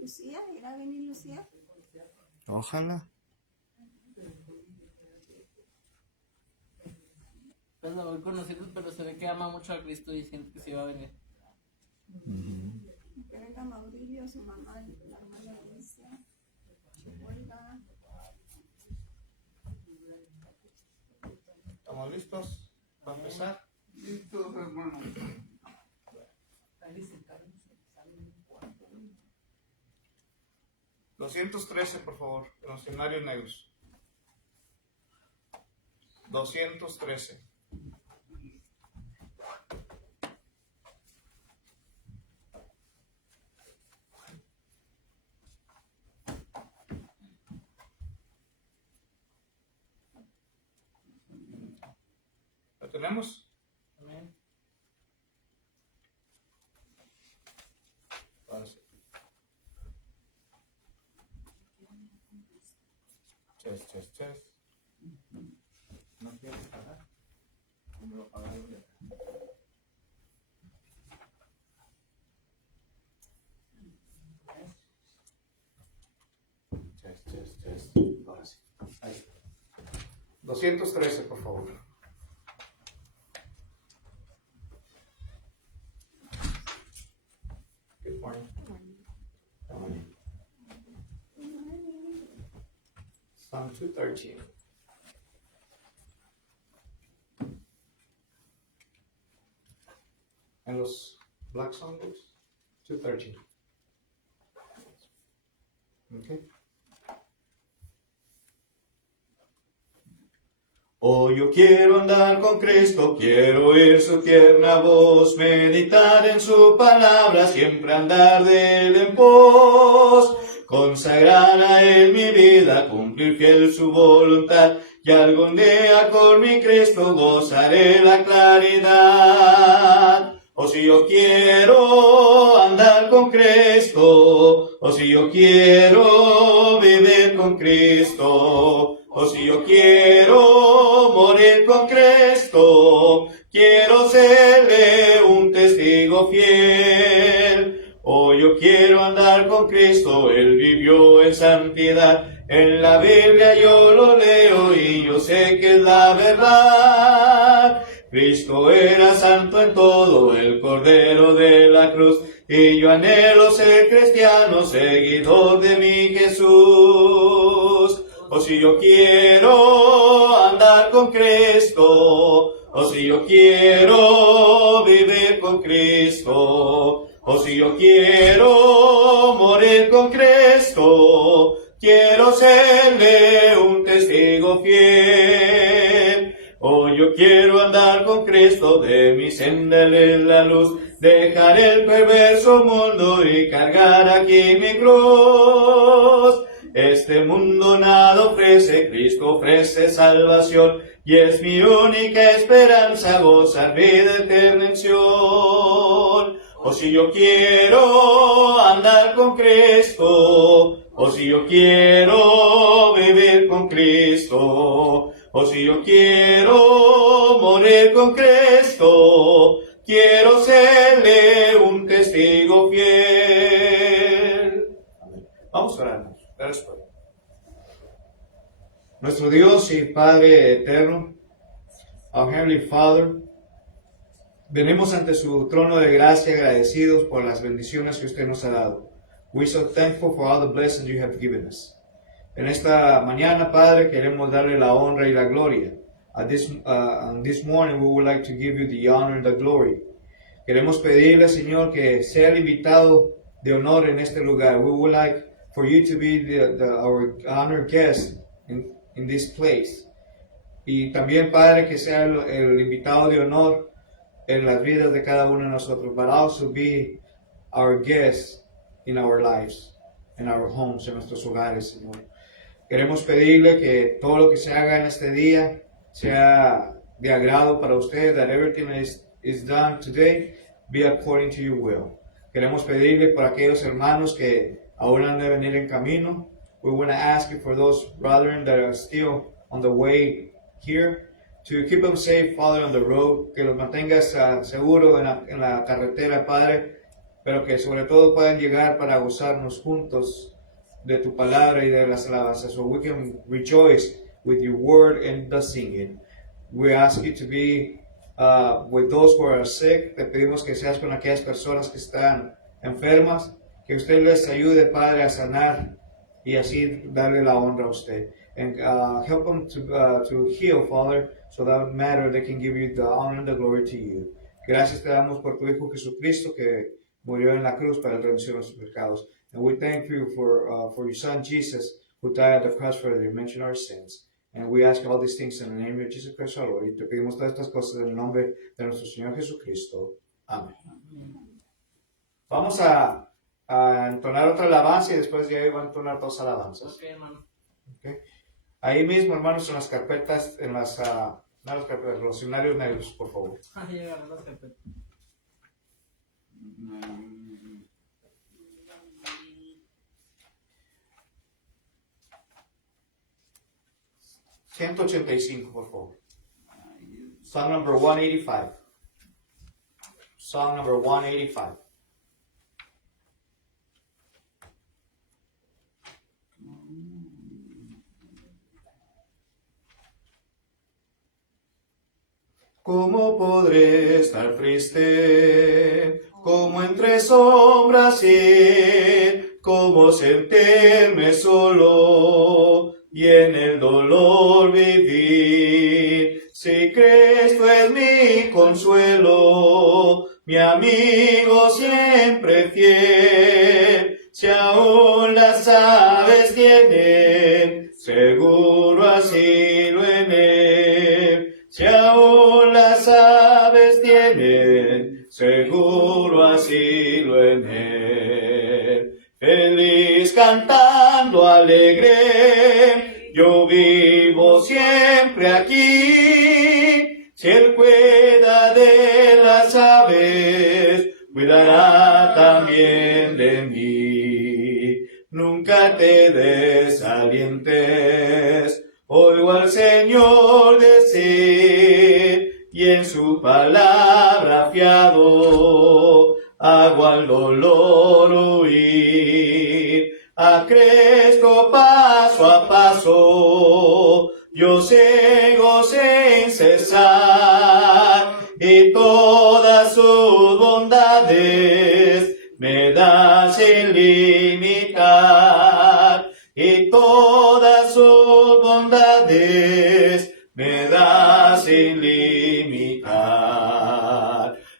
Lucía, ¿irá a venir Lucía? Ojalá. Pues no voy conociendo, pero se ve que ama mucho a Cristo y siente que se va a venir. Que venga Maurilio, su mamá, la hermana Alicia, Olga. ¿Estamos listos para empezar? Listo, hermano. 213, por favor, en los escenarios negros. 213. ¿Lo tenemos? Amén. Ahora sí. Test, test, test. ¿No quieres pagar? ¿Cómo lo pagaron? Test, test, test. Ahora sí. Ahí está. 213, por favor. Good morning. Good morning. Psalm 213. En los Black Songbooks, 213. Okay. Oh, yo quiero andar con Cristo, quiero oír su tierna voz, meditar en su palabra, siempre andar de él en pos, consagrar a él mi vida, cumplir fiel su voluntad, y algún día con mi Cristo gozaré la claridad. Oh, si yo quiero andar con Cristo, oh, si yo quiero vivir con Cristo, oh, si yo quiero morir con Cristo, quiero serle un testigo fiel. Oh, yo quiero andar con Cristo, Él vivió en santidad. En la Biblia yo lo leo y yo sé que es la verdad. Cristo era santo en todo, el Cordero de la cruz, y yo anhelo ser cristiano, seguidor de mi Jesús. O si yo quiero andar con Cristo, o si yo quiero vivir con Cristo, o si yo quiero morir con Cristo, quiero serle un testigo fiel. Oh, yo quiero andar con Cristo, de mi senda es la luz, dejar el perverso mundo y cargar aquí mi cruz. Este mundo nada ofrece, Cristo ofrece salvación, y es mi única esperanza gozar vida eterna en Sion. O si yo quiero andar con Cristo, o si yo quiero vivir con Cristo, o si yo quiero morir con Cristo, quiero serle un testigo fiel. Vamos a orar. Nuestro Dios y Padre eterno, our Heavenly Father, venimos ante su trono de gracia agradecidos por las bendiciones que usted nos ha dado. We're so thankful for all the blessings you have given us. En esta mañana, Padre, queremos darle la honra y la gloria. This morning we would like to give you the honor and the glory. Queremos pedirle, Señor, que sea el invitado de honor en este lugar. We would like for you to be our honored guest in this place. Y también, Padre, que sea el invitado de honor en las vidas de cada uno de nosotros, but also be our guest in our lives, in our homes, en nuestros hogares, Señor. Queremos pedirle que todo lo que se haga en este día sea de agrado para usted, that everything is done today be according to your will. Queremos pedirle por aquellos hermanos que aún han de venir en camino. We want to ask you for those brethren that are still on the way here, to keep them safe, Father, on the road, que los mantengas seguros en la carretera, Padre, pero que sobre todo puedan llegar para gozarnos juntos de tu palabra y de las alabanzas, so we can rejoice with your word and the singing. We ask you to be with those who are sick. Te pedimos que seas con aquellas personas que están enfermas, que usted les ayude, Padre, a sanar y así darle la honra a usted. And help them to heal, Father, so that matter they can give you the honor and the glory to you. Gracias te damos por tu Hijo Jesucristo que murió en la cruz para la redención de nuestros pecados. And we thank you for your Son Jesus, who died at the cross for the remission of our sins. And we ask all these things in the name of Jesus Christ our Lord. Y te pedimos todas estas cosas en el nombre de nuestro Señor Jesucristo. Amén. Vamos a entonar otra alabanza y después de ahí van a entonar dos alabanzas. Ok, hermano. Okay. Ahí mismo, hermanos, en las carpetas, en las, no las carpetas, los escenarios negros, por favor. Ahí llegaron las carpetas. 185, por favor. Song number 185. Song number 185. ¿Cómo podré estar triste? ¿Cómo entre sombras ir? ¿Cómo sentirme solo y en el dolor vivir? Si Cristo es mi consuelo, mi amigo siempre fiel, si aún las aves tienen seguro asilo en él, si aún las aves tienen seguro asilo en él. Feliz cantando alegre, yo vivo siempre aquí. Si él cuida de las aves, cuidará también de mí. Nunca te desalientes, oigo al Señor decir, y en su palabra fiado, hago al dolor huir. A Cristo paso a paso, yo sigo sin cesar, y todas sus bondades me da sin limitar, y todas sus bondades me da sin limitar.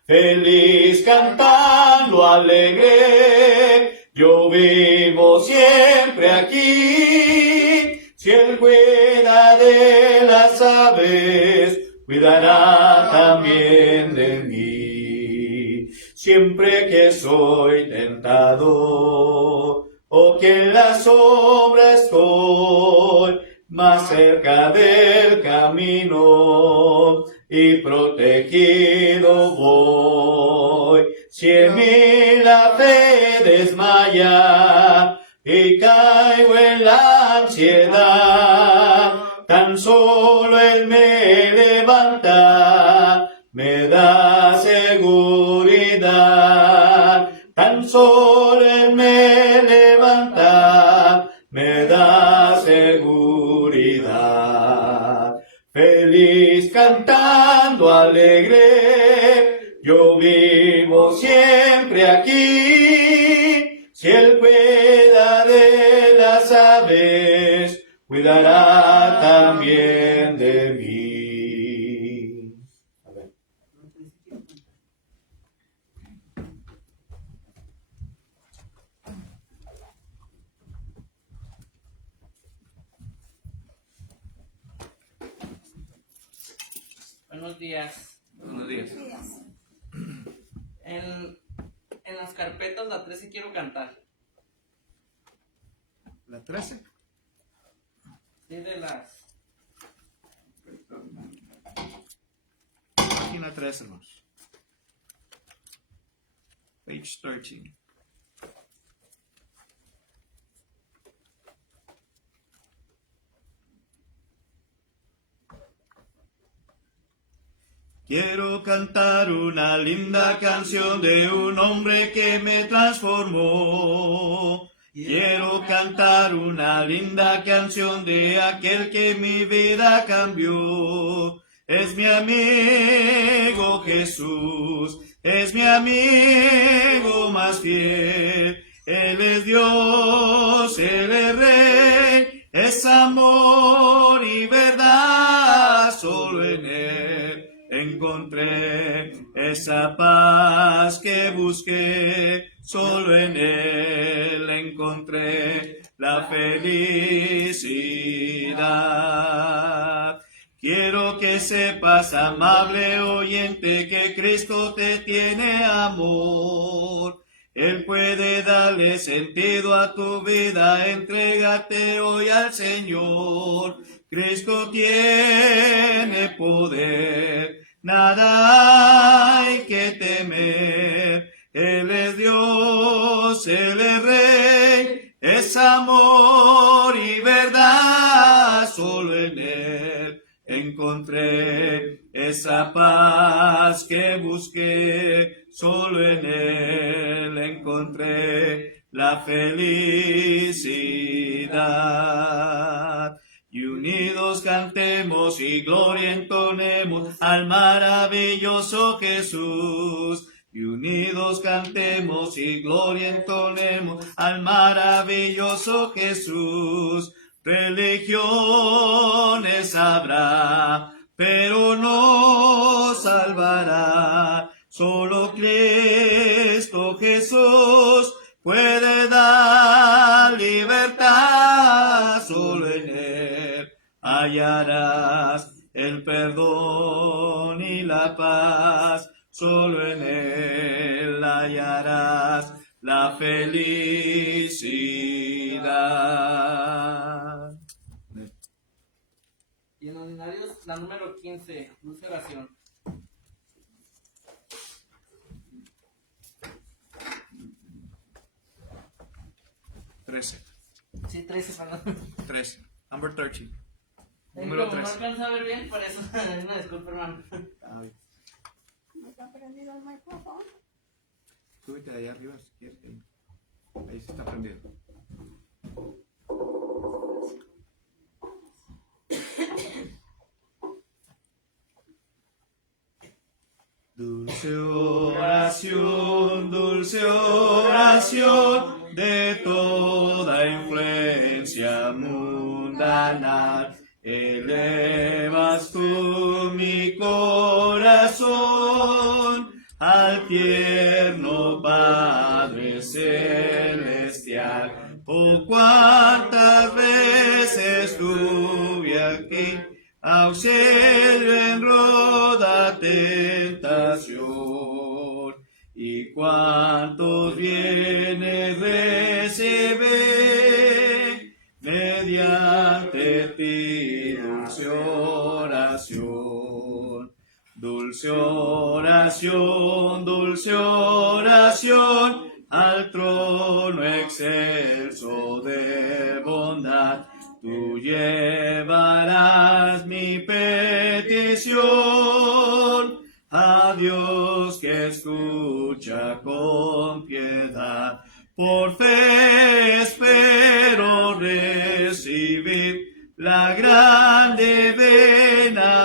Feliz cantando alegre, yo vivo siempre aquí. Si él cuida de las aves, cuidará también de mí. Siempre que soy tentado, o que en la sombra estoy, más cerca del camino y protegido voy. Si en mí la fe desmaya y caigo en la ansiedad, tan solo él me levanta, me da seguridad. Tan solo él me levanta, me da seguridad. Feliz cantando alegre, yo vivo siempre aquí. Si él cuida de las aves, cuidará también de mí. A ver. Buenos días. Buenos días. Días. En las carpetas la 13 quiero cantar. ¿La 13? Sí, de las... Página 13, hermanos. Page 13. Quiero cantar una linda canción de un hombre que me transformó. Quiero cantar una linda canción de aquel que mi vida cambió. Es mi amigo Jesús, es mi amigo más fiel. Él es Dios, Él es Rey, es amor y verdad. Solo en Él encontré esa paz que busqué. Solo en Él encontré la felicidad. Quiero que sepas, amable oyente, que Cristo te tiene amor. Él puede darle sentido a tu vida, entrégate hoy al Señor. Cristo tiene poder, nada hay que temer. Él es Dios, Él es Rey, es amor y verdad. Solo en Él encontré esa paz que busqué. Solo en Él encontré la felicidad. Y unidos cantemos y gloria entonemos al maravilloso Jesús. Y unidos cantemos y gloria entonemos al maravilloso Jesús. Religiones habrá, pero no salvará. Solo Cristo Jesús puede dar libertad. Solo en Él hallarás el perdón y la paz. Solo en Él hallarás la felicidad. Y en ordinarios, la número 15, dulce oración. Sí, 13, perdón. 13. Number 13. Como Número no 13. alcanza a ver bien, por eso, una disculpa, hermano. ¿No está prendido el micrófono? Súbete allá arriba si quieres. Ahí sí está prendido. Dulce oración de toda influencia mundana. Elevas tú mi corazón al tierno Padre Celestial. Oh, cuántas veces estuve aquí, auxilio en ruda tentación, y cuántos bienes recibí mediante ti, dulce oración. Dulce oración, dulce oración, al trono excelso de bondad. Tú llevarás mi petición a Dios que escucha con piedad. Por fe espero recibir la grande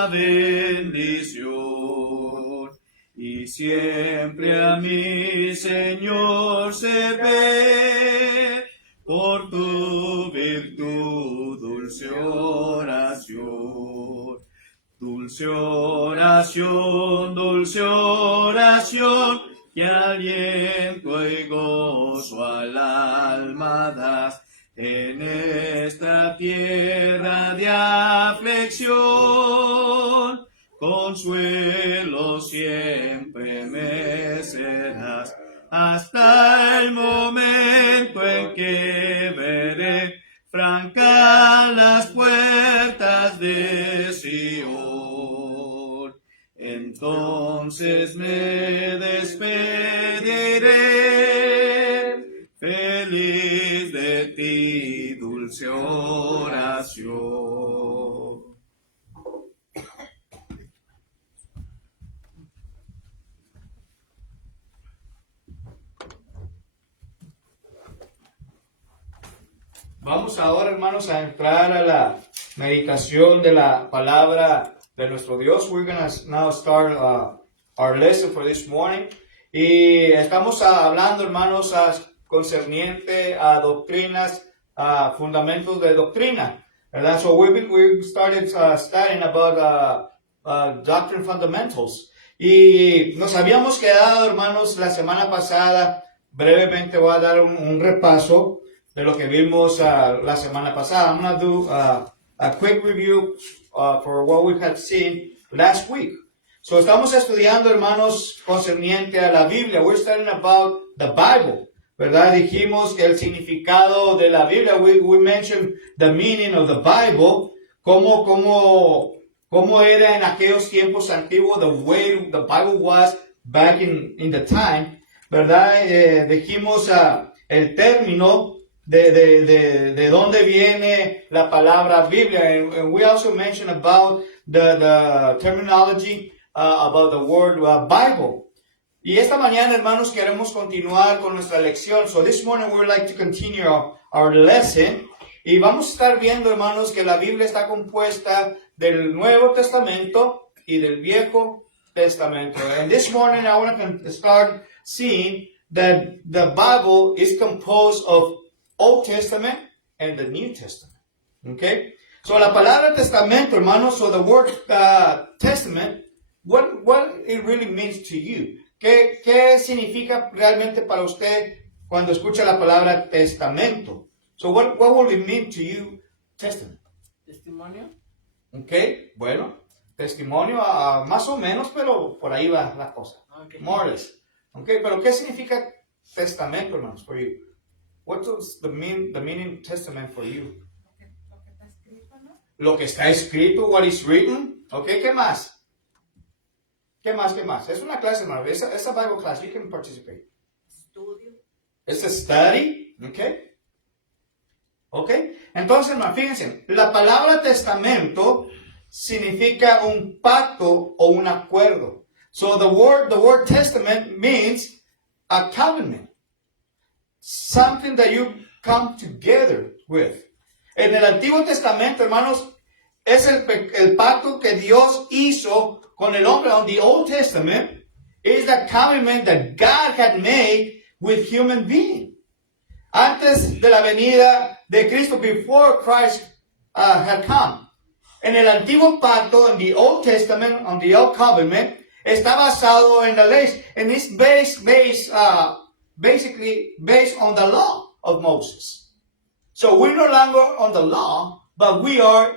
bendición, y siempre a mi Señor servir por tu virtud, dulce oración. Dulce oración, dulce oración, que aliento y gozo al alma das en esta tierra de aflicción. Consuelo siempre me serás, hasta el momento en que veré francas las puertas de Sion. Entonces me despediré, feliz de ti, dulce oración. Vamos ahora, hermanos, a entrar a la meditación de la palabra de nuestro Dios. We're going to now start our lesson for this morning. Y estamos hablando, hermanos, concerniente a doctrinas, fundamentos de doctrina, ¿verdad? So we started studying about doctrine fundamentals. Y nos habíamos quedado, hermanos, la semana pasada. Brevemente voy a dar un repaso de lo que vimos la semana pasada. I'm going to do a quick review for what we had seen last week. So estamos estudiando, hermanos, concerniente a la Biblia. We're studying about the Bible, ¿verdad? Dijimos que el significado de la Biblia, we mentioned the meaning of the Bible, cómo era en aquellos tiempos antiguos, the way the Bible was back in the time, ¿verdad? Dijimos el término de dónde viene la palabra Biblia. And we also mentioned about the terminology about the word Bible. Y esta mañana, hermanos, queremos continuar con nuestra lección. So this morning we would like to continue our lesson. Y vamos a estar viendo, hermanos, que la Biblia está compuesta del Nuevo Testamento y del Viejo Testamento. And this morning I want to start seeing that the Bible is composed of Old Testament and the New Testament. Okay? So la palabra testamento, hermanos, so the word testament, what it really means to you. ¿Qué significa realmente para usted cuando escucha la palabra testamento? So what will it mean to you, testament? Testimonio. Okay, bueno, testimonio más o menos, pero por ahí va la cosa. Okay. More or less. Okay, pero ¿qué significa testamento, hermanos, for you? What is the meaning testament for you? Lo que está escrito, ¿no? Lo que está escrito, what is written. Okay, ¿qué más? ¿Qué más? Es una clase, hermano. It's a Bible class. You can participate. Estudio. It's a study. Okay. Okay. Entonces, hermano, fíjense. La palabra testamento significa un pacto o un acuerdo. So the word testament means a covenant. Something that you come together with. En el Antiguo Testamento, hermanos, es el pacto que Dios hizo con el hombre. On the Old Testament is the covenant that God had made with human beings. Antes de la venida de Cristo, before Christ had come. En el Antiguo Pacto, in the Old Testament, on the Old Covenant, está basado en la ley. And it's basically based on the law of Moses. So we're no longer on the law, but we are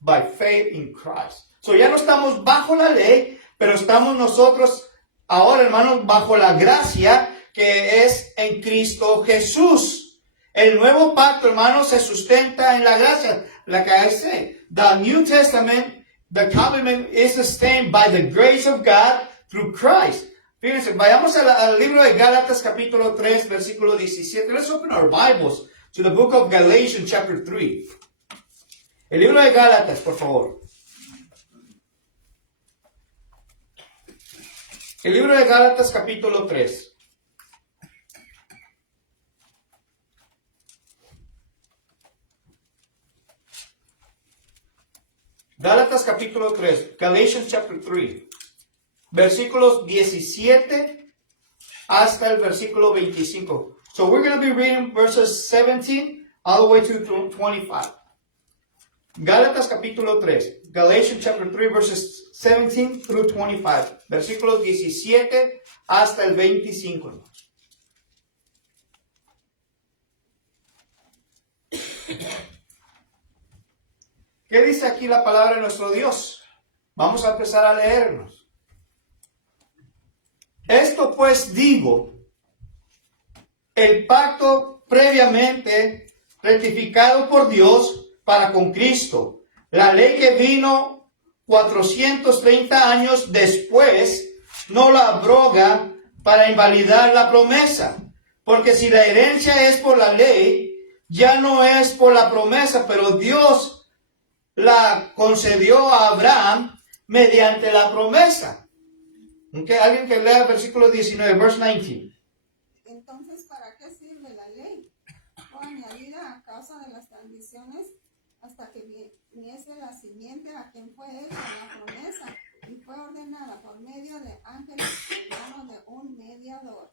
by faith in Christ. So ya no estamos bajo la ley, pero estamos nosotros ahora, hermanos, bajo la gracia que es en Cristo Jesús. El nuevo pacto, hermanos, se sustenta en la gracia. Like I say, the New Testament, the covenant is sustained by the grace of God through Christ. Fíjense, vayamos al libro de Gálatas capítulo 3, versículo 17. Let's open our Bibles to the book of Galatians chapter 3. El libro de Gálatas, por favor. El libro de Gálatas capítulo 3. Gálatas capítulo 3. Galatians chapter 3. Versículos 17 hasta el versículo 25. So we're going to be reading verses 17 all the way to 25. Gálatas capítulo 3. Galatians chapter 3 verses 17 through 25. Versículos 17 hasta el 25. ¿Qué dice aquí la palabra de nuestro Dios? Vamos a empezar a leernos. Esto pues digo, el pacto previamente rectificado por Dios para con Cristo, la ley que vino 430 años después, no la abroga para invalidar la promesa, porque si la herencia es por la ley, ya no es por la promesa, pero Dios la concedió a Abraham mediante la promesa. Okay, alguien que lea el versículo 19, verse 19. Entonces, ¿para qué sirve la ley? Fue añadida a causa maldiciones hasta que viniese la simiente a quien fue hecha la promesa y fue ordenada por medio de ángeles en mano de un mediador.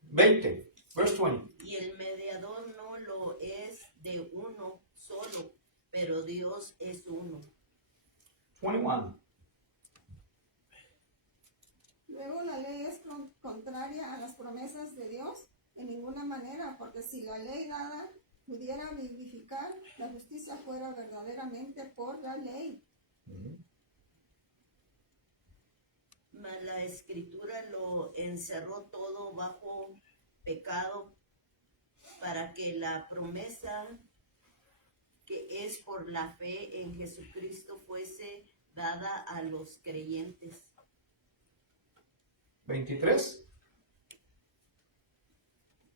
20, verse 20. Y el mediador no lo es de uno solo, pero Dios es uno. 21. Luego la ley es contraria a las promesas de Dios en ninguna manera, porque si la ley dada pudiera vivificar, la justicia fuera verdaderamente por la ley. Mas la escritura lo encerró todo bajo pecado para que la promesa que es por la fe en Jesucristo fuese dada a los creyentes. 23.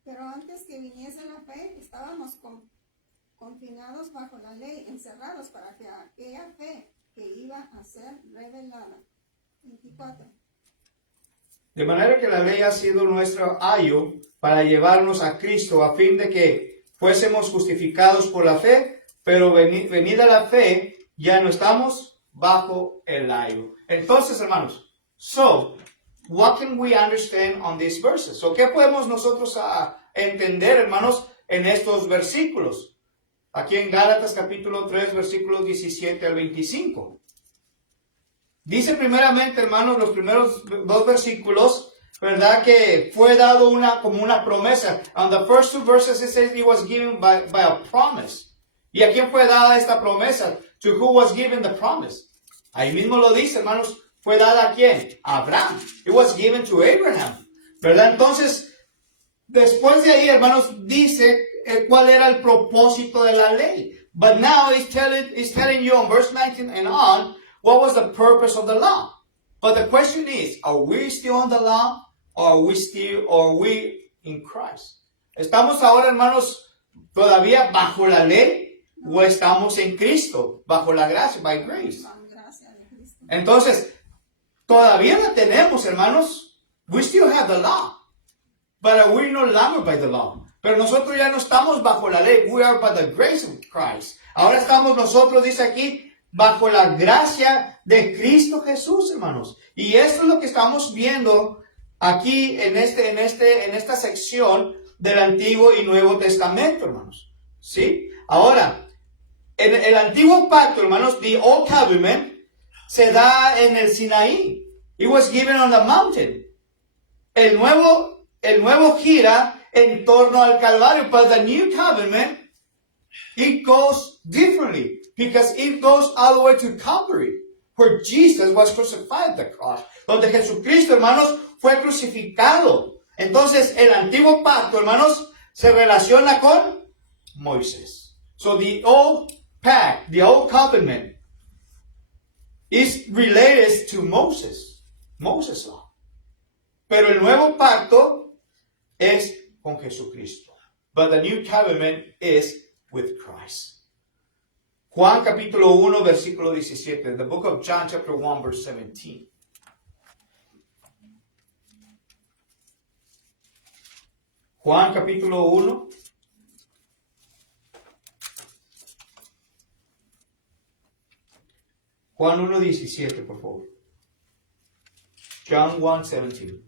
Pero antes que viniese la fe, estábamos confinados bajo la ley, encerrados para que aquella fe que iba a ser revelada. 24. De manera que la ley ha sido nuestro ayo para llevarnos a Cristo a fin de que fuésemos justificados por la fe, pero venida la fe, ya no estamos bajo el ayo. Entonces, hermanos, what can we understand on these verses? ¿Qué podemos nosotros entender, hermanos, en estos versículos? Aquí en Gálatas capítulo 3, versículos 17 al 25. Dice primeramente, hermanos, los primeros dos versículos, ¿verdad? Que fue dado como una promesa. On the first two verses it says he was given by a promise. ¿Y a quién fue dada esta promesa? To who was given the promise? Ahí mismo lo dice, hermanos. ¿Fue dada a quién? A Abraham. It was given to Abraham. ¿Verdad? Entonces, después de ahí, hermanos, dice cuál era el propósito de la ley. But now he's telling you on verse 19 and on, what was the purpose of the law? But the question is, are we still on the law? Or are we in Christ? ¿Estamos ahora, hermanos, todavía bajo la ley? ¿O estamos en Cristo? Bajo la gracia, by grace. Entonces, todavía la tenemos, hermanos. We still have the law. But we're no longer by the law. Pero nosotros ya no estamos bajo la ley. We are by the grace of Christ. Ahora estamos nosotros, dice aquí, bajo la gracia de Cristo Jesús, hermanos. Y esto es lo que estamos viendo aquí en esta sección del Antiguo y Nuevo Testamento, hermanos. ¿Sí? Ahora, en el Antiguo Pacto, hermanos, the Old Covenant, se da en el Sinaí. It was given on the mountain. El nuevo gira en torno al Calvario. But the New Covenant, it goes differently. Because it goes all the way to Calvary. Where Jesus was crucified at the cross. Donde Jesucristo, hermanos, fue crucificado. Entonces, el Antiguo Pacto, hermanos, se relaciona con Moisés. So the Old Pact, the Old Covenant, is related to Moses law. Pero el nuevo pacto es con Jesucristo. But the new covenant is with Christ. Juan capítulo 1 versículo 17. The book of John chapter 1 verse 17. Juan capítulo 1. Juan 1:17, por favor. John 1:17.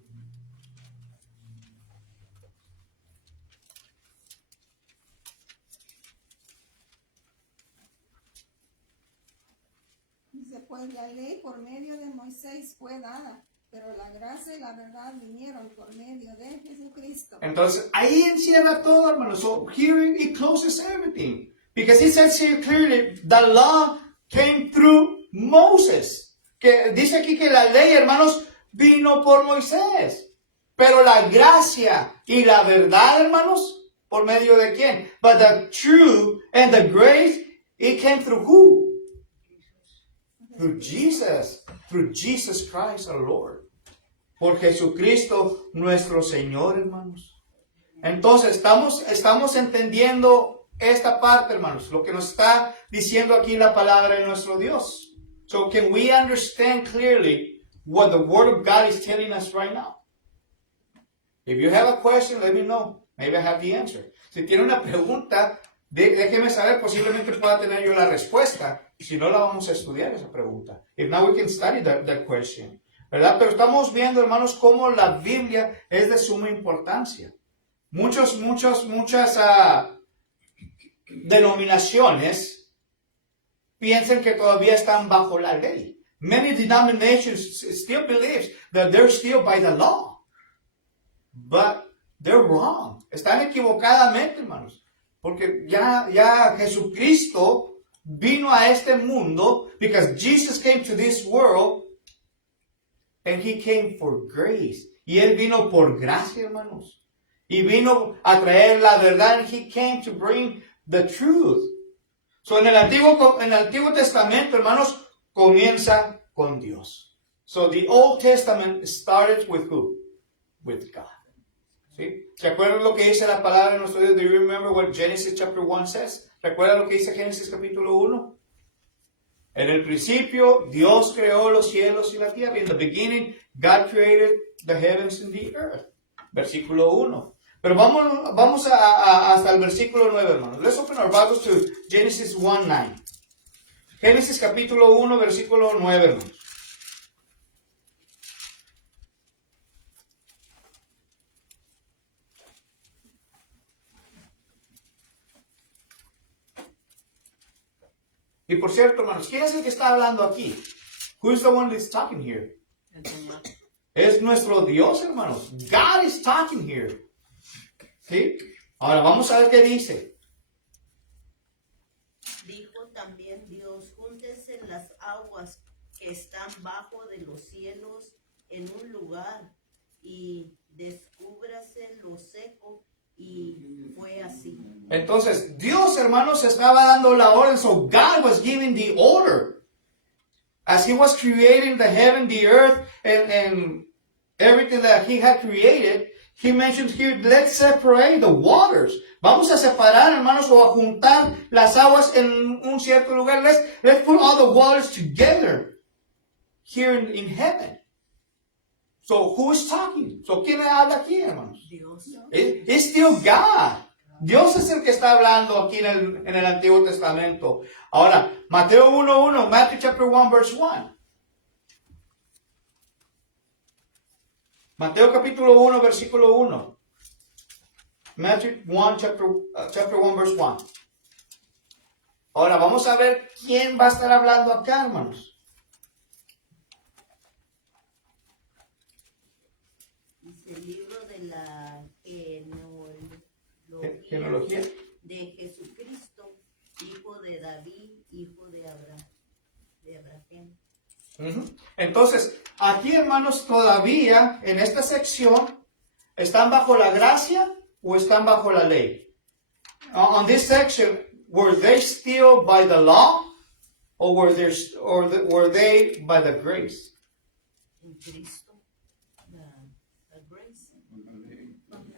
Dice, pues la ley por medio de Moisés fue dada, pero la gracia y la verdad vinieron por medio de Jesucristo. Entonces, ahí encierra todo, hermanos. So here it closes everything. Because it says here clearly, the law came through Moses. Que dice aquí que la ley, hermanos, vino por Moisés. Pero la gracia y la verdad, hermanos, ¿por medio de quién? But the truth and the grace, it came through who? Through Jesus. Through Jesus Christ our Lord. Por Jesucristo nuestro Señor, hermanos. Entonces, estamos entendiendo esta parte, hermanos. Lo que nos está diciendo aquí la palabra de nuestro Dios. So can we understand clearly what the Word of God is telling us right now? If you have a question, let me know. Maybe I have the answer. Si tiene una pregunta, Déjeme saber, posiblemente pueda tener yo la respuesta. Si no, la vamos a estudiar esa pregunta. If not, we can study that question. ¿Verdad? Pero estamos viendo, hermanos, cómo la Biblia es de suma importancia. Muchas denominaciones piensan que todavía están bajo la ley. Many denominations still believe that they're still by the law. But they're wrong. Están equivocadamente, hermanos. Porque ya Jesucristo vino a este mundo because Jesus came to this world and he came for grace. Y él vino por gracia, hermanos. Y vino a traer la verdad. And he came to bring the truth. So en el Antiguo Testamento, hermanos, comienza con Dios. So the Old Testament started with who? With God. ¿Sí? ¿Se acuerdan lo que dice la palabra en nuestro Dios? Do you remember what Genesis chapter 1 says? ¿Recuerdan lo que dice Génesis capítulo 1? En el principio, Dios creó los cielos y la tierra. In the beginning, God created the heavens and the earth. Versículo 1. Pero vamos hasta el versículo 9, hermanos. Let's open our Bibles to Genesis 1:9. Génesis capítulo 1, versículo 9, hermanos. Y por cierto, hermanos, ¿quién es el que está hablando aquí? Who is the one that's talking here? El Señor. Es nuestro Dios, hermanos. God is talking here. ¿Sí? Ahora vamos a ver qué dice. Dijo también Dios, júntense las aguas que están bajo de los cielos en un lugar y descúbrase lo seco, y fue así. Entonces, Dios, hermanos, estaba dando la orden. So God was giving the order. As he was creating the heaven, the earth, and everything that he had created, he mentioned here, let's separate the waters. Vamos a separar, hermanos, o a juntar las aguas en un cierto lugar. Let's put all the waters together here in heaven. So who is talking? So ¿quién habla aquí, hermanos? Dios. It's still God. Dios es el que está hablando aquí en el Antiguo Testamento. Ahora, Mateo 1:1, Matthew chapter 1, verse 1. Mateo capítulo 1, versículo 1. Matthew 1, chapter 1, verse 1. Ahora, vamos a ver quién va a estar hablando acá, hermanos. Dice el libro de la Genealogía de Jesucristo, hijo de David, hijo de Abraham. Entonces, aquí, hermanos, todavía en esta sección, ¿están bajo la gracia o están bajo la ley? On this section, were they still by the law or were they by the grace? En Cristo, la grace.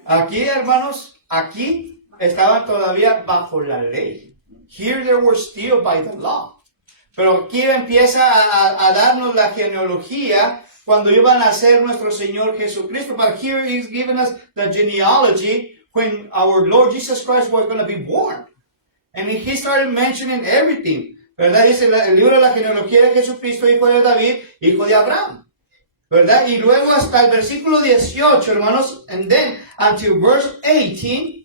Aquí, hermanos, aquí estaban todavía bajo la ley. Here they were still by the law. Pero aquí empieza a darnos la genealogía cuando iban a ser nuestro Señor Jesucristo. But here he's giving us the genealogy when our Lord Jesus Christ was going to be born. And he started mentioning everything. ¿Verdad? Dice el libro de la genealogía de Jesucristo, hijo de David, hijo de Abraham. ¿Verdad? Y luego hasta el versículo 18, hermanos, and then until verse 18,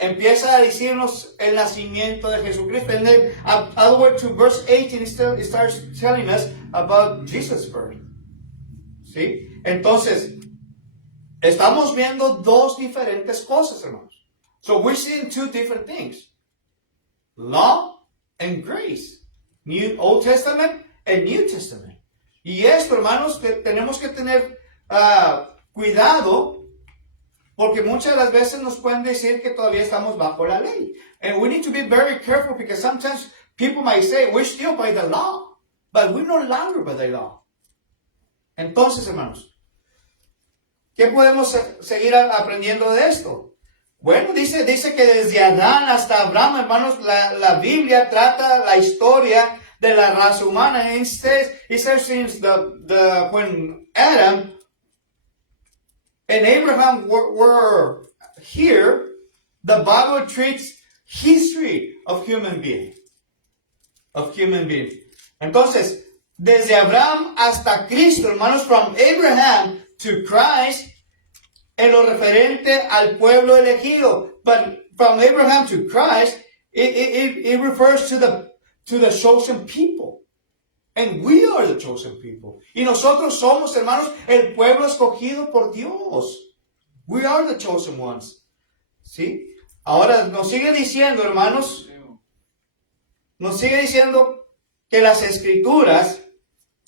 empieza a decirnos el nacimiento de Jesucristo. And then, all the way to verse 18, it starts telling us about Jesus' birth. ¿Sí? Entonces, estamos viendo dos diferentes cosas, hermanos. So we're seeing two different things. Law and grace. Old Testament and New Testament. Y esto, hermanos, tenemos que tener cuidado, porque muchas de las veces nos pueden decir que todavía estamos bajo la ley. And we need to be very careful, because sometimes people might say, we're still by the law, but we're no longer by the law. Entonces, hermanos, ¿qué podemos seguir aprendiendo de esto? Bueno, dice que desde Adán hasta Abraham, hermanos, la Biblia trata la historia de la raza humana. And it says since when Adam and Abraham were here, the Bible treats history of human being. Of human being. Entonces, desde Abraham hasta Cristo, hermanos, from Abraham to Christ, en lo referente al pueblo elegido. But from Abraham to Christ, it refers to the chosen people. And we are the chosen people. Y nosotros somos, hermanos, el pueblo escogido por Dios. We are the chosen ones. ¿Sí? Ahora nos sigue diciendo, hermanos, nos sigue diciendo que las escrituras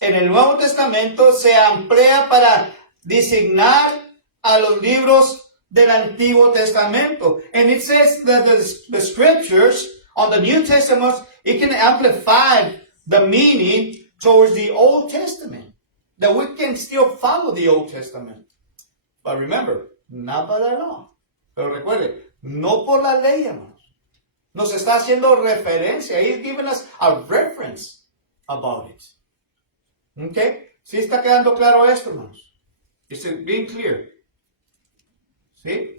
en el Nuevo Testamento se emplea para designar a los libros del Antiguo Testamento. And it says that the scriptures on the New Testament, it can amplify the meaning towards the Old Testament. That we can still follow the Old Testament. But remember, not by the law. Pero recuerde, no por la ley, hermanos. Nos está haciendo referencia. He's giving us a reference about it. Okay? ¿Sí está quedando claro esto, hermanos? Is it being clear? ¿Sí?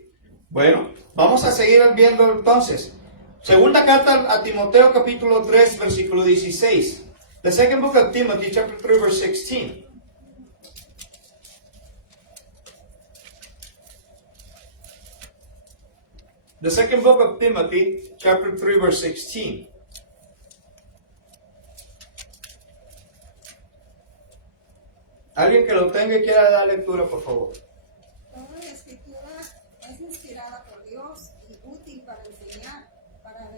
Bueno, vamos a seguir viendo entonces. Segunda carta a Timoteo, capítulo 3, versículo 16. The second book of Timothy, chapter 3, verse 16. The second book of Timothy, chapter 3, verse 16. Alguien que lo tenga y quiera dar lectura, por favor. Toda la escritura es inspirada por Dios y útil para enseñar, para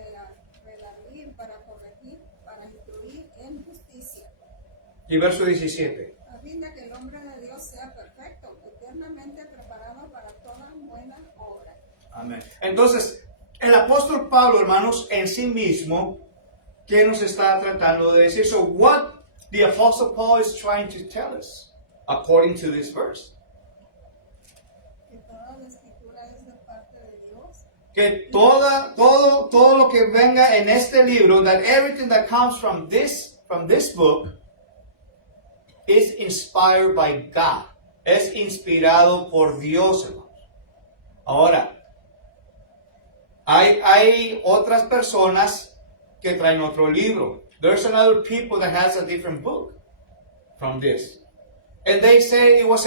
redarguir, para corregir, para instruir en justicia. Y verso 17. A fin de que el hombre de Dios sea perfecto, eternamente preparado para toda buena obra. Amén. Entonces, el apóstol Pablo, hermanos, en sí mismo, ¿qué nos está tratando de decir? So, what the apostle Paul is trying to tell us, according to this verse? Que toda la escritura es de parte de Dios. Que todo lo que venga en este libro, that everything that comes from this book, is inspired by God. Es inspirado por Dios, hermanos. Ahora, hay otras personas que traen otro libro. There's another people that has a different book from this. And they say it was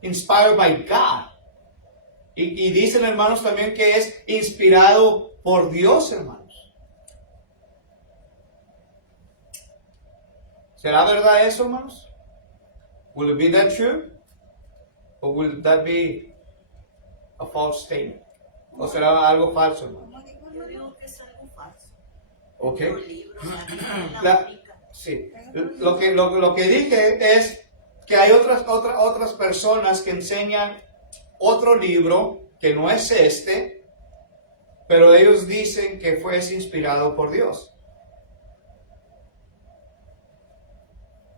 inspired by God. Y dicen, hermanos, también que es inspirado por Dios, hermanos. ¿Será verdad eso, hermanos? Will it be that true? Or will that be a false statement? ¿O será algo falso, hermanos? Como dijo Yo hermano, digo que es algo falso. Okay. Otro libro, la Biblia es la única. Sí. Lo que dije es que hay otras personas que enseñan otro libro que no es este, pero ellos dicen que fue inspirado por Dios.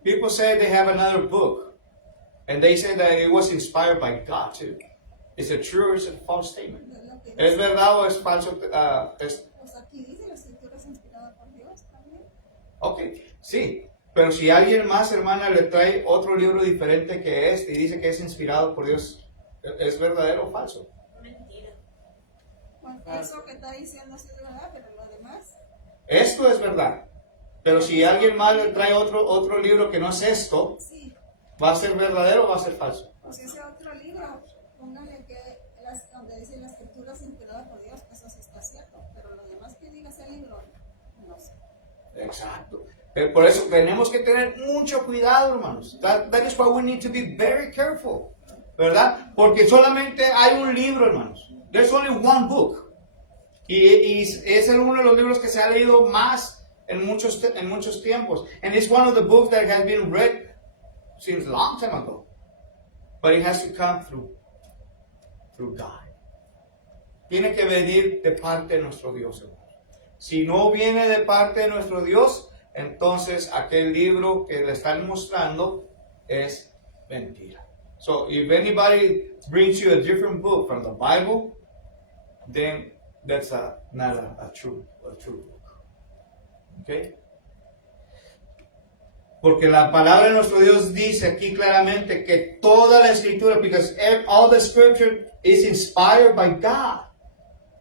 People say they have another book, and they say that it was inspired by God too. Is it true or is it a false statement? de lo que ¿Es verdad o es falso? pues aquí dice la escritura es inspirada por Dios también. Ok, sí. Pero si alguien más, hermana, le trae otro libro diferente que este y dice que es inspirado por Dios, ¿es verdadero o falso? Mentira. Bueno, eso que está diciendo sí es verdad, pero lo demás, Esto es verdad. Pero si alguien más le trae otro libro que no es esto, sí. ¿va a ser verdadero o va a ser falso? Pues ese otro libro, póngale que donde dice la escritura es inspirada por Dios, eso sí está cierto, pero lo demás que diga ese libro, no sé. Exacto. Por eso tenemos que tener mucho cuidado, hermanos. That is why we need to be very careful. ¿Verdad? Porque solamente hay un libro, hermanos. There's only one book. Y es uno de los libros que se ha leído más en muchos tiempos. And it's one of the books that has been read since a long time ago. But it has to come through God. Tiene que venir de parte de nuestro Dios, hermanos. Si no viene de parte de nuestro Dios, entonces aquel libro que le están mostrando es mentira. So if anybody brings you a different book from the Bible, then that's not a true book. Okay? Porque la palabra de nuestro Dios dice aquí claramente que toda la escritura, because all the scripture is inspired by God.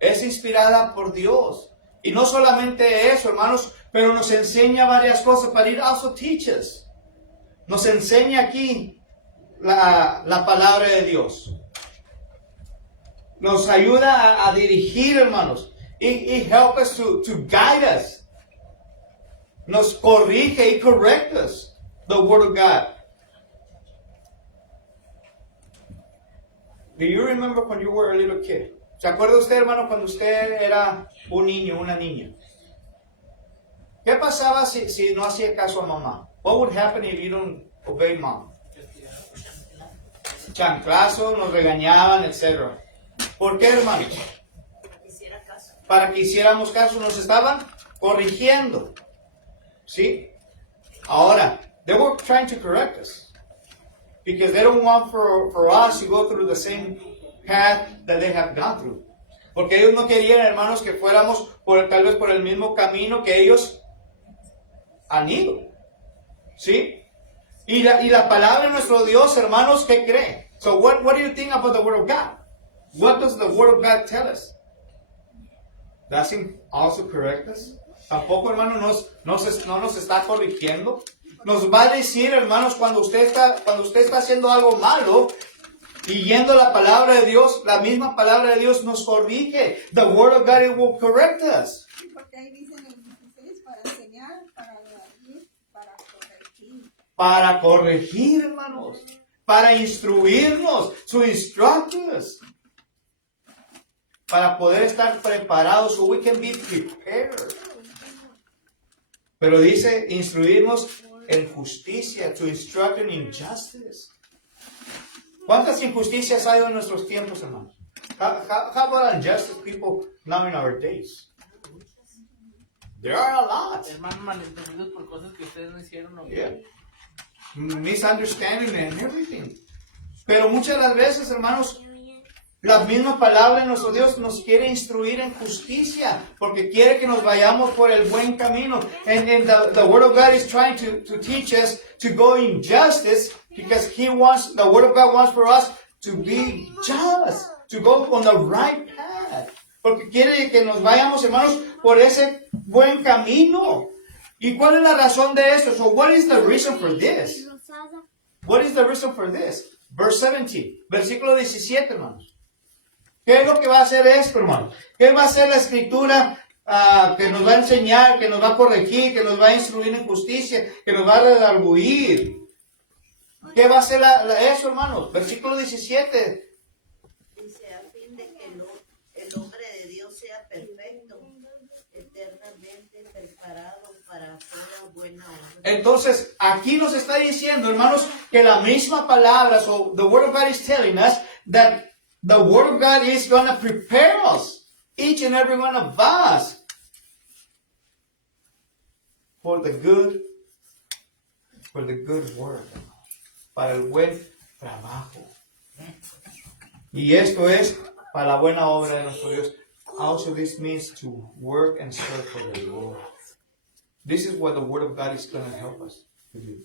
es inspirada por Dios. Y no solamente eso, hermanos, pero nos enseña varias cosas, but it also teaches. Nos enseña aquí la palabra de Dios. Nos ayuda a dirigir, hermanos. It helps us to guide us. Nos corrige y correct us. The Word of God. Do you remember when you were a little kid? ¿Se acuerda usted, hermano, cuando usted era un niño, una niña? ¿Qué pasaba si no hacía caso a mamá? What would happen if you don't obey mom? Chanclazo, nos regañaban, etc. ¿Por qué, hermanos? Para que hiciéramos caso, nos estaban corrigiendo. ¿Sí? Ahora, they were trying to correct us. Because they don't want for us to go through the same path that they have gone through. Porque ellos no querían, hermanos, que fuéramos tal vez por el mismo camino que ellos han ido. ¿Sí? Y la palabra de nuestro Dios, hermanos, ¿qué cree? So what do you think about the Word of God? What does the Word of God tell us? Does it also correct us? Tampoco, hermano, no nos está corrigiendo. Nos va a decir, hermanos, cuando usted está haciendo algo malo y yendo la palabra de Dios, la misma palabra de Dios nos corrige. The Word of God, it will correct us. Porque ahí dice en el 16, para enseñar, para corregir, para corregir. Para corregir, hermanos. Para instruirnos. To instruct us. Para poder estar preparados, so we can be prepared. Pero dice, instruirnos en justicia, to instruct in justice. ¿Cuántas injusticias hay en nuestros tiempos, hermanos? How about injustice people now in our days? There are a lot. Hermanos malentendidos por cosas que ustedes no hicieron. ¿No? Yeah. Misunderstanding and everything. Pero muchas de las veces, hermanos, la misma palabra de nuestro Dios nos quiere instruir en justicia, porque quiere que nos vayamos por el buen camino. And the Word of God is trying to teach us to go in justice, because the Word of God wants for us to be just, to go on the right path. Porque quiere que nos vayamos, hermanos, por ese buen camino. ¿Y cuál es la razón de esto? So what is the reason for this? What is the reason for this? Verse 17, versículo 17, hermanos. ¿Qué es lo que va a hacer esto, hermano? ¿Qué va a hacer la Escritura que nos va a enseñar, que nos va a corregir, que nos va a instruir en justicia, que nos va a redarguir? ¿Qué va a hacer eso, hermano? Versículo 17. Dice, a fin de que el hombre de Dios sea perfecto, eternamente preparado para toda buena obra. Entonces, aquí nos está diciendo, hermanos, que la misma palabra, so the Word of God is telling us that the Word of God is going to prepare us, each and every one of us, for the good work, para el buen trabajo. Y esto es para la buena obra de nuestro Dios. Also, this means to work and serve for the Lord. This is what the Word of God is going to help us to do.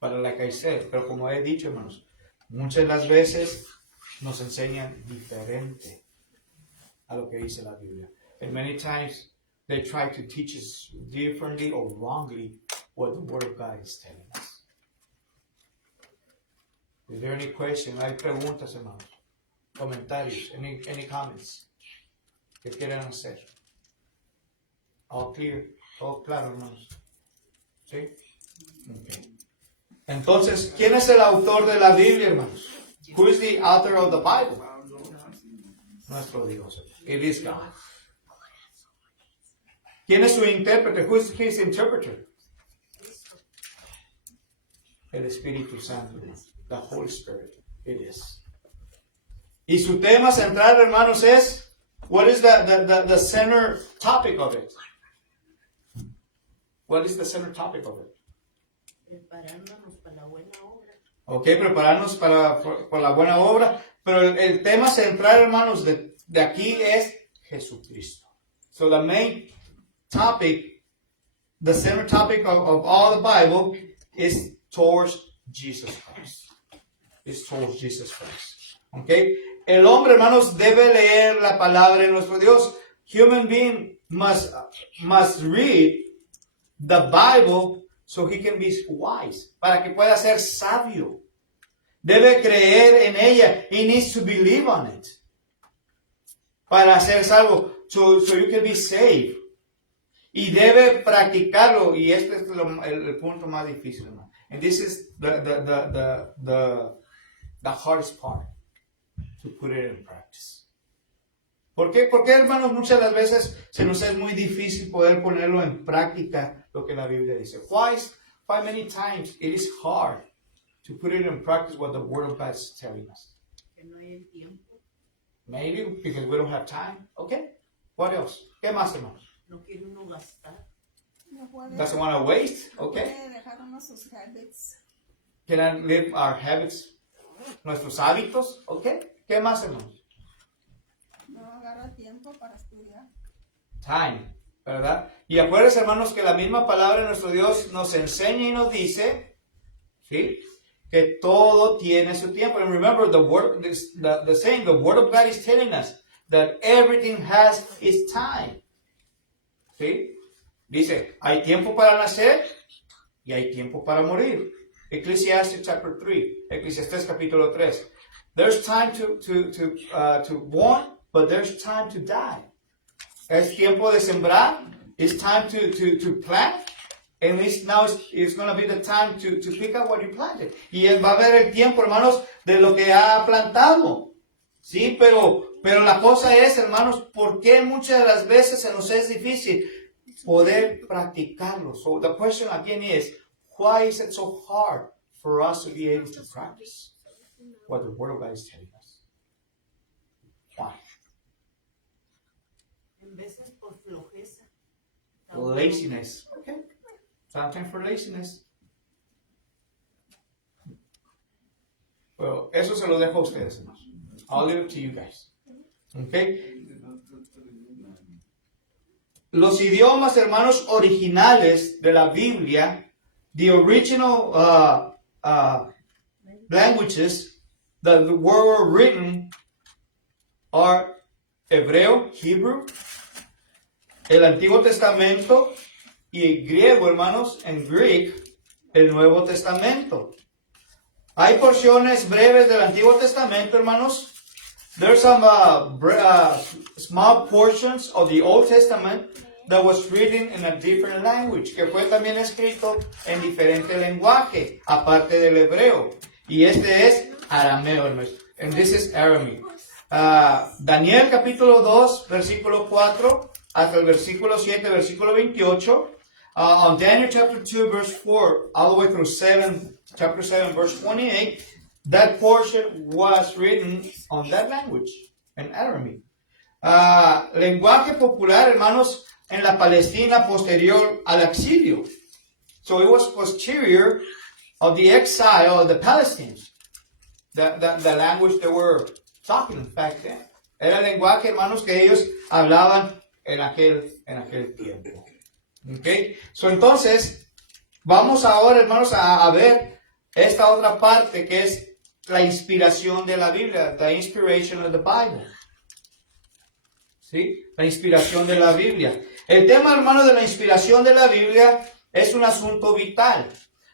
But like I said, pero como he dicho, hermanos, muchas de las veces nos enseñan diferente a lo que dice la Biblia. And many times they try to teach us differently or wrongly what the Word of God is telling us. Is there any question? ¿Hay preguntas, hermanos? Comentarios? Any comments? ¿Qué quieren hacer? All clear? Todo claro, hermanos. ¿Sí? Okay. Entonces, ¿quién es el autor de la Biblia, hermanos? Who is the author of the Bible? Nuestro Dios. It is God. ¿Quién es su intérprete? Who is his interpreter? El Espíritu Santo. The Holy Spirit. It is. Y su tema central, hermanos, es, what is the center topic of it? What is the center topic of it? Preparándonos para la buena obra. Ok, prepararnos para la buena obra. Pero el tema central, hermanos, de aquí es Jesucristo. So the main topic, the center topic of all the Bible is towards Jesus Christ. It's towards Jesus Christ. Okay? el hombre, hermanos, debe leer la palabra de nuestro Dios. Human being must read the Bible so he can be wise, para que pueda ser sabio. Debe creer en ella. He needs to believe on it. Para ser salvo, so you can be saved. Y debe practicarlo, y este es el punto más difícil, hermano. And this is the hardest part, to put it in practice. ¿Por qué, hermanos, muchas de las veces se nos es muy difícil poder ponerlo en práctica lo que la Biblia dice? Why many times it is hard to put it in practice what the Word of God is telling us? Que no hay el tiempo. Maybe because we don't have time. Okay. What else? ¿Qué más, hermanos? No quiere uno gastar. No puede, Doesn't want to waste. no Okay. puede dejar uno sus habits. Cannot live our habits, nuestros hábitos. Okay. ¿Qué más, hermanos? No agarra tiempo para estudiar. Time, ¿verdad? Y acuérdense, hermanos, que la misma palabra de nuestro Dios nos enseña y nos dice, ¿sí?, que todo tiene su tiempo. And remember, the saying, the Word of God is telling us that everything has its time. ¿Sí? Dice, hay tiempo para nacer y hay tiempo para morir. Ecclesiastes chapter 3, Eclesiastés capítulo 3. There's time to born, but there's time to die. Es tiempo de sembrar. It's time to plant. And now it's going to be the time to pick up what you planted. Y va a haber el tiempo, hermanos, de lo que ha plantado. Sí, pero la cosa es, hermanos, ¿por qué muchas de las veces se nos es difícil poder practicarlo? So the question again is, why is it so hard for us to be able to practice what the Word of God is telling us? Why? En veces por flojeza. Laziness. Okay. Sometimes for laziness. Well, eso se lo dejo a ustedes, hermanos. I'll leave it to you guys. Okay. Los idiomas, hermanos, originales de la Biblia, the original languages that were written are Hebreo, Hebrew, el Antiguo Testamento, y griego, hermanos, en Greek, el Nuevo Testamento. Hay porciones breves del Antiguo Testamento, hermanos. There's some small portions of the Old Testament that was written in a different language, que fue también escrito en diferente lenguaje, aparte del hebreo. Y este es arameo, hermanos. And this is Aramaic. Daniel capítulo 2, versículo 4, hasta el versículo 7, versículo 28. On Daniel chapter 2, verse 4, all the way through chapter 7, verse 28, that portion was written on that language, in Aramaic. Lenguaje popular, hermanos, en la Palestina posterior al exilio. So it was posterior of the exile of the Palestinians, the language they were talking back then. Era el lenguaje, hermanos, que ellos hablaban en aquel tiempo. Okay. So, entonces, vamos ahora, hermanos, a ver esta otra parte que es la inspiración de la Biblia, the inspiration of the Bible. ¿Sí? La inspiración de la Biblia. El tema, hermanos, de la inspiración de la Biblia es un asunto vital.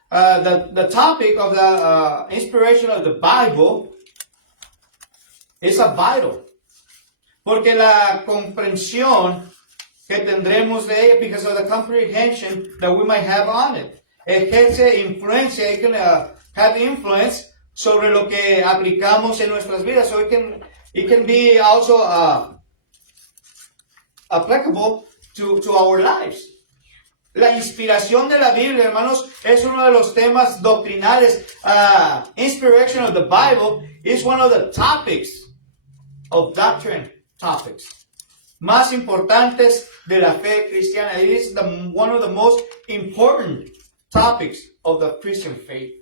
The topic of the inspiration of the Bible is a vital. Porque la comprensión que tendremos de ella, because of the comprehension that we might have on it, ejerce influencia, it can have influence sobre lo que aplicamos en nuestras vidas. So it can be also applicable to our lives. La inspiración de la Biblia, hermanos, es uno de los temas doctrinales. Inspiration of the Bible is one of the topics of doctrine topics más importantes de la fe cristiana. It is one of the most important topics of the Christian faith.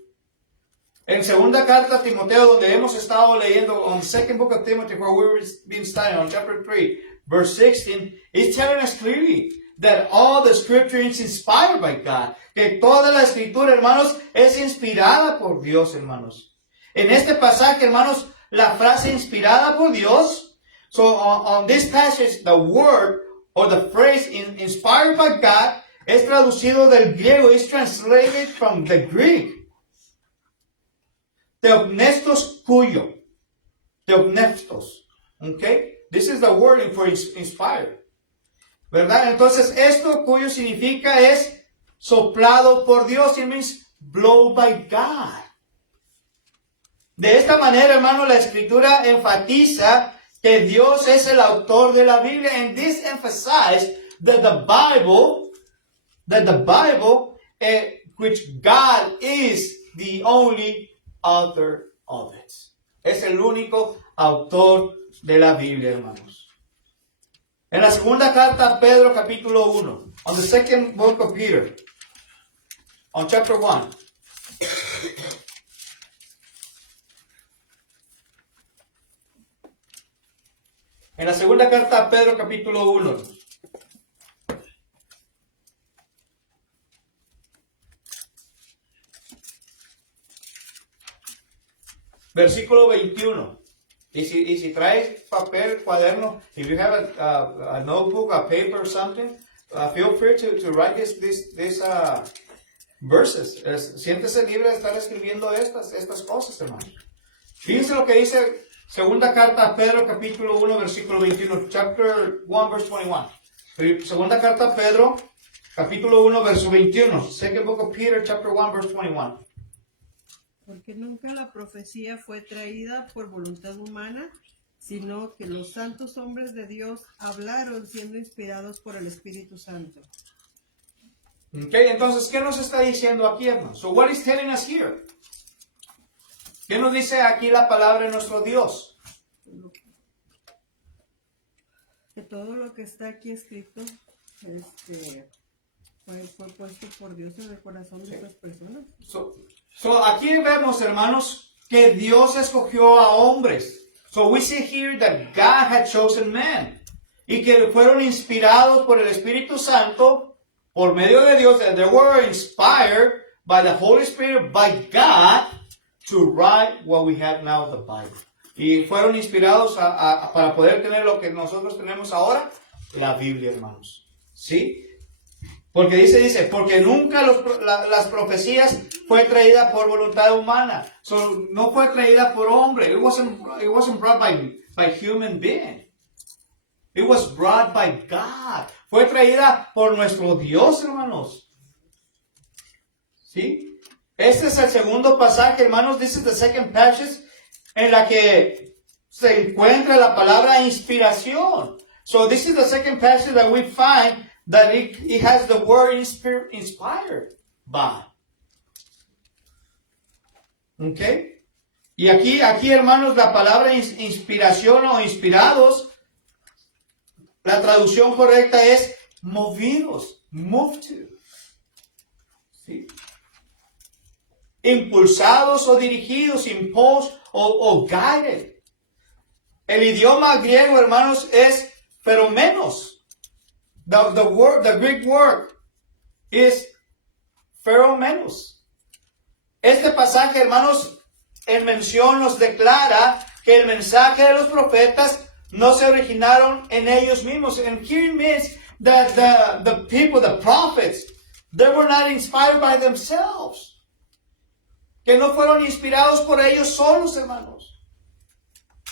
En segunda carta a Timoteo, donde hemos estado leyendo on the second book of Timothy, where we've been studying on chapter 3, verse 16, it's telling us clearly that all the scripture is inspired by God. Que toda la escritura, hermanos, es inspirada por Dios, hermanos. En este pasaje, hermanos, la frase inspirada por Dios. So on this passage, the word or the phrase inspired by God es traducido del griego, is translated from the Greek. Theopnestos cuyo. Theopnestos. Okay? This is the wording for inspired. ¿Verdad? Entonces, esto cuyo significa es soplado por Dios. It means blown by God. De esta manera, hermano, la Escritura enfatiza que Dios es el autor de la Biblia. And this emphasizes that the Bible, which God is the only author of it. Es el único autor de la Biblia, hermanos. En la segunda carta a Pedro, capítulo 1. On the second book of Peter. On chapter 1. En la segunda carta a Pedro, capítulo 1. Versículo 21. Y si traes papel, cuaderno, if you have a notebook, a paper or something, feel free to write these verses. Siéntese libre de estar escribiendo estas cosas, hermano. Fíjense lo que dice segunda carta a Pedro, capítulo 1, versículo 21. Chapter 1, verse 21. Segunda carta a Pedro, capítulo 1, verso 21. Second book of Peter, chapter 1, verse 21. Porque nunca la profecía fue traída por voluntad humana, sino que los santos hombres de Dios hablaron siendo inspirados por el Espíritu Santo. Okay, entonces, ¿qué nos está diciendo aquí, hermano? So, what is telling us here? ¿Qué nos dice aquí la palabra de nuestro Dios? Que todo lo que está aquí escrito fue puesto por Dios en el corazón de estas personas. So aquí vemos, hermanos, que Dios escogió a hombres. So we see here that God had chosen men. Y que fueron inspirados por el Espíritu Santo, por medio de Dios. And they were inspired by the Holy Spirit, by God, to write what we have now, the Bible. Y fueron inspirados para poder tener lo que nosotros tenemos ahora, la Biblia, hermanos. ¿Sí? Porque dice, porque nunca las profecías fue traída por voluntad humana. So, no fue traída por hombre. It wasn't brought by human being. It was brought by God. Fue traída por nuestro Dios, hermanos. ¿Sí? Este es el segundo pasaje, hermanos. This is the second passage en la que se encuentra la palabra inspiración. So this is the second passage that we find that it has the word inspired by. Okay. Y aquí, hermanos, la palabra inspiración o inspirados, la traducción correcta es movidos, moved to. ¿Sí? Impulsados o dirigidos, imposed o guided. El idioma griego, hermanos, es feromenos. The Greek word is feromenos. Este pasaje, hermanos, en mención nos declara que el mensaje de los profetas no se originaron en ellos mismos. And here it means that the people, the prophets, they were not inspired by themselves. Que no fueron inspirados por ellos solos, hermanos.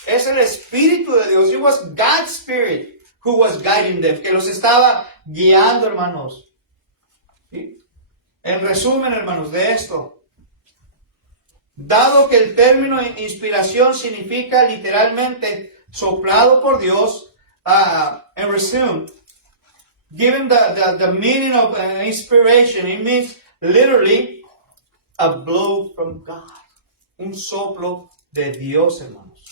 Es el Espíritu de Dios. It was God's Spirit who was guiding them, que los estaba guiando, hermanos. ¿Sí? En resumen, hermanos, de esto, dado que el término inspiración significa literalmente soplado por Dios, en resumen, given the meaning of inspiration, it means literally a blow from God, un soplo de Dios, hermanos.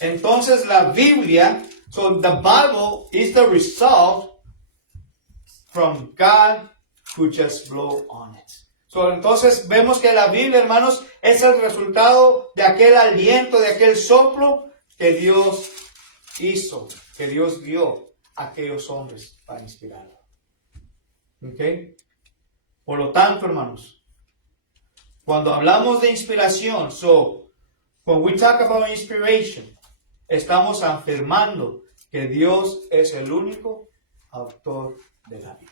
Entonces la Biblia, so the Bible is the result from God who just blow on it. So entonces vemos que la Biblia, hermanos, es el resultado de aquel aliento, de aquel soplo que Dios hizo, que Dios dio a aquellos hombres para inspirarlo. ¿Ok? Por lo tanto, hermanos, cuando hablamos de inspiración, When we talk about inspiration, estamos afirmando que Dios es el único autor de la Biblia.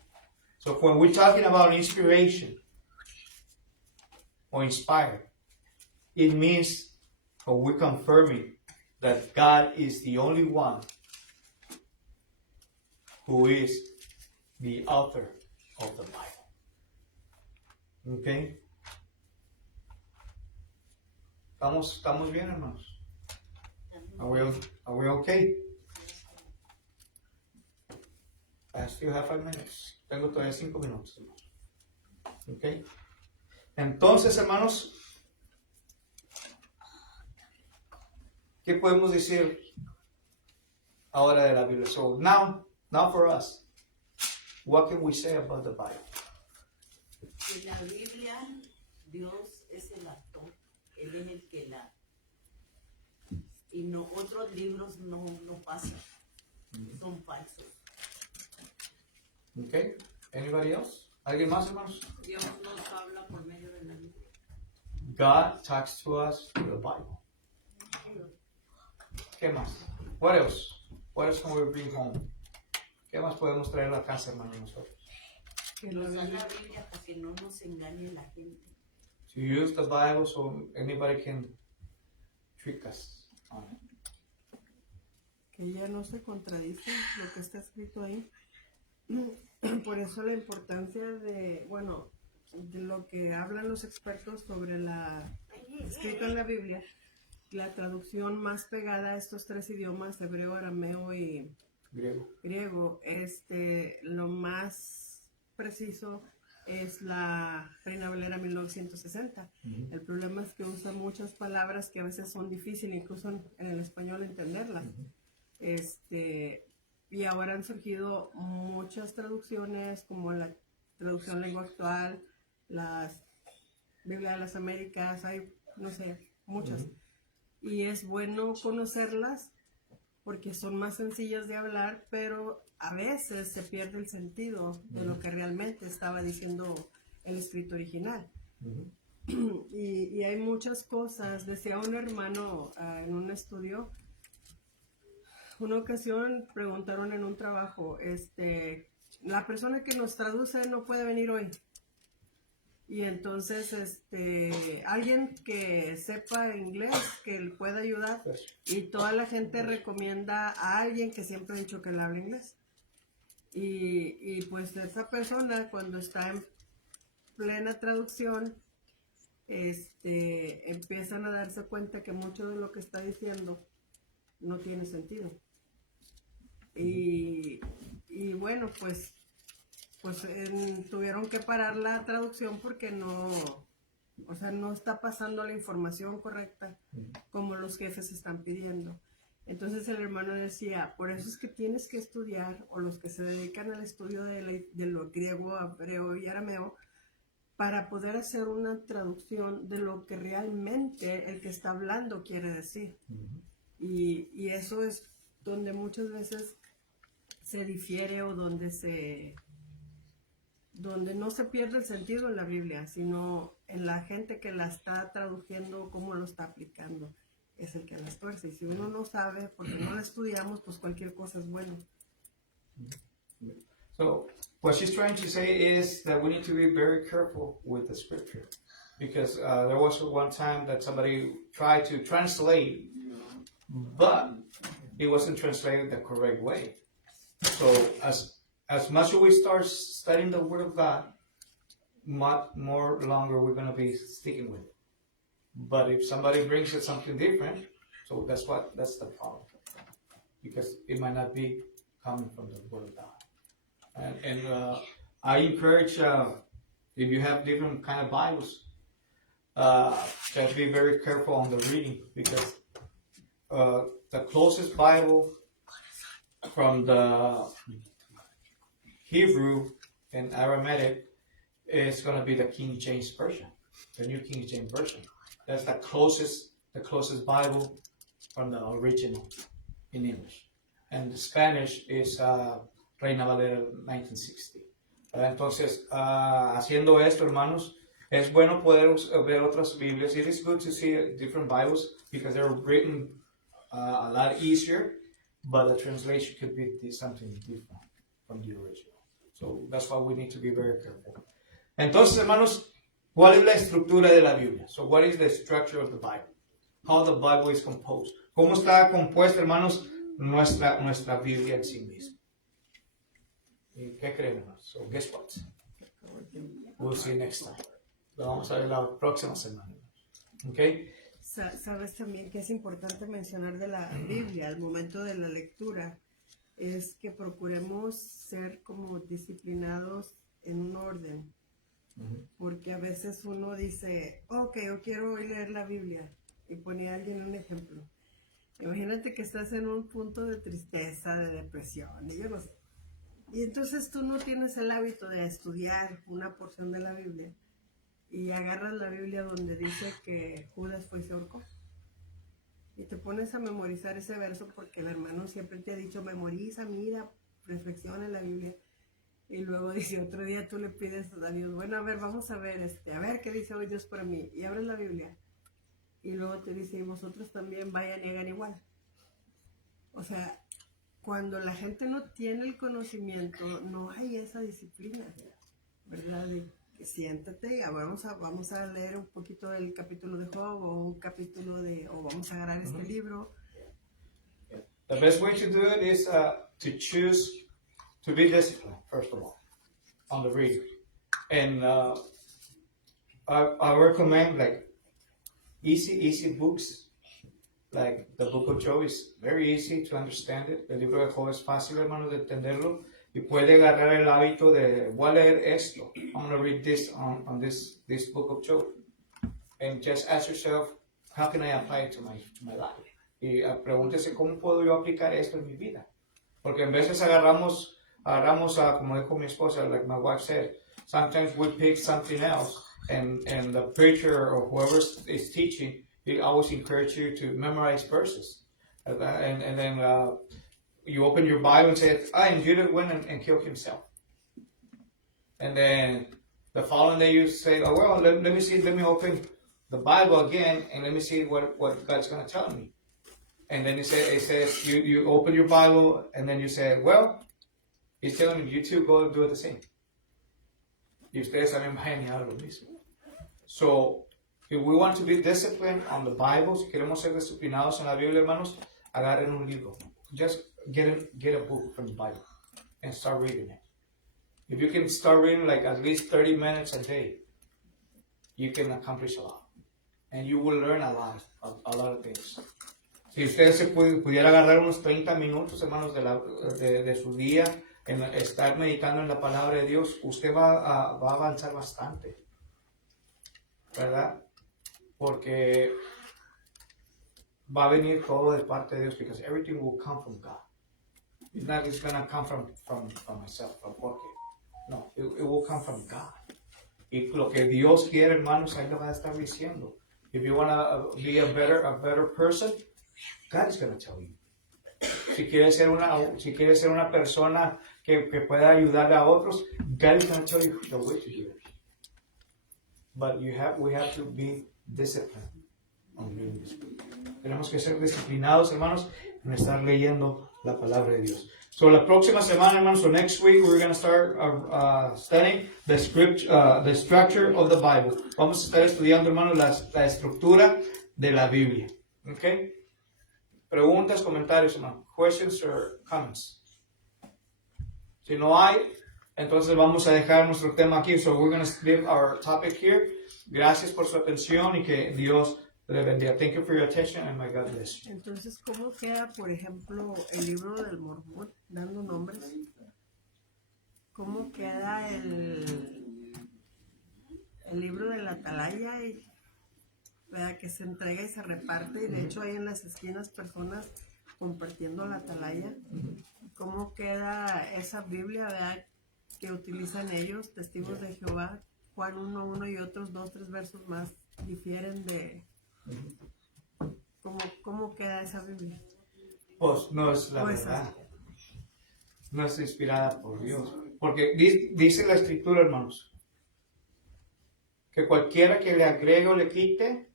So when we're talking about inspiration or inspired, it means, or we're confirming that God is the only one who is the author of the Bible. Okay? ¿Estamos bien, hermanos? Are we okay? I still have 5 minutes. Tengo todavía 5 minutos, hermanos. Okay? Entonces, hermanos, ¿qué podemos decir ahora de la Biblia? So now for us, what can we say about the Bible? En la Biblia, Dios es el autor, Él es el que la... Y no, otros libros no pasan, son falsos. Okay? Anybody else? ¿Alguien más, hermanos? Dios nos habla por medio de la Biblia. God talks to us through the Bible. ¿Qué más? What else? What else can we bring home? ¿Qué más podemos traer a la casa, hermanos, nosotros? Que Nos la da Biblia- la Biblia para que no nos engañe la gente. To use the Bible so anybody can trick us on it. que ya no se contradice lo que está escrito ahí. Por eso la importancia de, bueno, de lo que hablan los expertos sobre la escrito en la Biblia, la traducción más pegada a estos 3 idiomas, hebreo, arameo y Griego. lo más preciso es la Reina Valera 1960. El problema es que usa muchas palabras que a veces son difíciles incluso en el español entenderlas. Y ahora han surgido muchas traducciones como la traducción lengua actual, las Biblia de las Américas, hay, no sé, muchas. Y es bueno conocerlas porque son más sencillas de hablar, pero a veces se pierde el sentido de lo que realmente estaba diciendo el escrito original. Y hay muchas cosas. Decía un hermano en un estudio, una ocasión preguntaron en un trabajo, la persona que nos traduce no puede venir hoy. Y entonces, alguien que sepa inglés, que le pueda ayudar, y toda la gente recomienda a alguien que siempre ha dicho que le habla inglés. Y pues esa persona, cuando está en plena traducción, empiezan a darse cuenta que mucho de lo que está diciendo no tiene sentido. Y bueno, pues tuvieron que parar la traducción porque no está pasando la información correcta como los jefes están pidiendo. Entonces el hermano decía, por eso es que tienes que estudiar, o los que se dedican al estudio de lo griego, hebreo y arameo, para poder hacer una traducción de lo que realmente el que está hablando quiere decir. Y eso es donde muchas veces se difiere, o donde no se pierde el sentido en la Biblia, sino en la gente que la está traduciendo, cómo lo está aplicando, es el que las tuerce. Y si uno no sabe, porque no la estudiamos, pues cualquier cosa es bueno. So, what she's trying to say is that we need to be very careful with the scripture. Because there was one time that somebody tried to translate, but it wasn't translated the correct way. So, as much as we start studying the Word of God, much more longer we're going to be sticking with it. But if somebody brings it something different, so that's the problem. Because it might not be coming from the Word of God. And I encourage, if you have different kind of Bibles, just be very careful on the reading, because the closest Bible from the Hebrew and Aramaic is going to be the King James Version, the New King James Version. That's the closest Bible from the original in English. And the Spanish is Reina Valera 1960. Entonces, haciendo esto, hermanos, Es bueno poder ver otras Biblias. It is good to see different Bibles because they're written a lot easier, but the translation could be something different from the original. So that's why we need to be very careful. Entonces, hermanos, ¿cuál es la estructura de la Biblia? So what is the structure of the Bible? How the Bible is composed. ¿Cómo está compuesta, hermanos, nuestra Biblia en sí misma? ¿Y qué creen, hermanos? So guess what? We'll see you next time. Lo vamos a ver la próxima semana. ¿Ok? Sabes también que es importante mencionar de la Biblia al momento de la lectura, es que procuremos ser como disciplinados en un orden. Porque a veces uno dice, ok, yo quiero hoy leer la Biblia, y pone a alguien un ejemplo. Imagínate que estás en un punto de tristeza, de depresión, y yo no sé. Y entonces tú no tienes el hábito de estudiar una porción de la Biblia, y agarras la Biblia donde dice que Judas fue y se ahorcó. Y te pones a memorizar ese verso porque el hermano siempre te ha dicho, memoriza, mira, reflexiona en la Biblia. Y luego dice, otro día tú le pides a Dios, bueno, a ver, vamos a ver, a ver qué dice hoy Dios para mí. Y abres la Biblia. Y luego te dice, y vosotros también vayan y hagan igual. O sea, cuando la gente no tiene el conocimiento, no hay esa disciplina, ¿verdad? De que siéntate, vamos a leer un poquito del capítulo de Job, o un capítulo o vamos a agarrar este libro. The best way to do it is to choose to be disciplined, first of all, on the reading. And I recommend like easy books. Like the book of Job is very easy to understand it. El libro de Job es fácil, hermano, de entenderlo. Y puede agarrar el hábito de, voy a leer esto. I'm going to read this on this book of Job. And just ask yourself, how can I apply it to my life? Y pregúntese, ¿cómo puedo yo aplicar esto en mi vida? Porque en veces agarramos como dijo mi esposa, like my wife said, sometimes we pick something else, and the preacher or whoever is teaching, they always encourage you to memorize verses. And then you open your Bible and say, and Judah went and killed himself. And then the following day you say, oh, well, let me open the Bible again, and let me see what God's going to tell me. And then it says you open your Bible, and then you say, well, He's telling you too, go and do the same. Y ustedes también vayan y hagan lo mismo. So, if we want to be disciplined on the Bible, si queremos ser disciplinados en la Biblia, hermanos, agarren un libro. Just get a book from the Bible and start reading it. If you can start reading like at least 30 minutes a day, you can accomplish a lot. And you will learn a lot of things. Si ustedes se pudiera agarrar unos 30 minutos, hermanos, de su día, en estar meditando en la palabra de Dios, usted va a avanzar bastante, ¿verdad? Porque va a venir todo de parte de Dios, because everything will come from God. It's not just going to come from myself, from Jorge. No, it will come from God. Y lo que Dios quiere, hermanos, ahí lo va a estar diciendo. If you want to be a better person, God is going to tell you. Si quieres ser una persona que pueda ayudar a otros, God is going to tell you the way to do it. But we have to be disciplined on reading this book. Tenemos que ser disciplinados, hermanos, en estar leyendo la palabra de Dios. So la próxima semana, hermanos, so next week we're going to start studying the structure of the Bible. Vamos a estar estudiando, hermanos, la estructura de la Biblia. Okay? Preguntas, comentarios, hermano. Questions or comments? Si no hay, entonces vamos a dejar nuestro tema aquí. So we're going to leave our topic here. Gracias por su atención y que Dios le bendiga. Thank you for your attention and may God bless you. Entonces, ¿cómo queda, por ejemplo, el libro del Mormón, dando nombres? ¿Cómo queda el libro de la Atalaya? ¿Verdad? Que se entrega y se reparte, y de hecho hay en las esquinas personas compartiendo la Atalaya. ¿Cómo queda esa Biblia, verdad, que utilizan ellos, testigos de Jehová? Juan 1:1 y otros 2-3 versos más difieren de cómo queda esa Biblia. Pues no es la verdad. No es inspirada por Dios. Porque dice la Escritura, hermanos, que cualquiera que le agregue o le quite,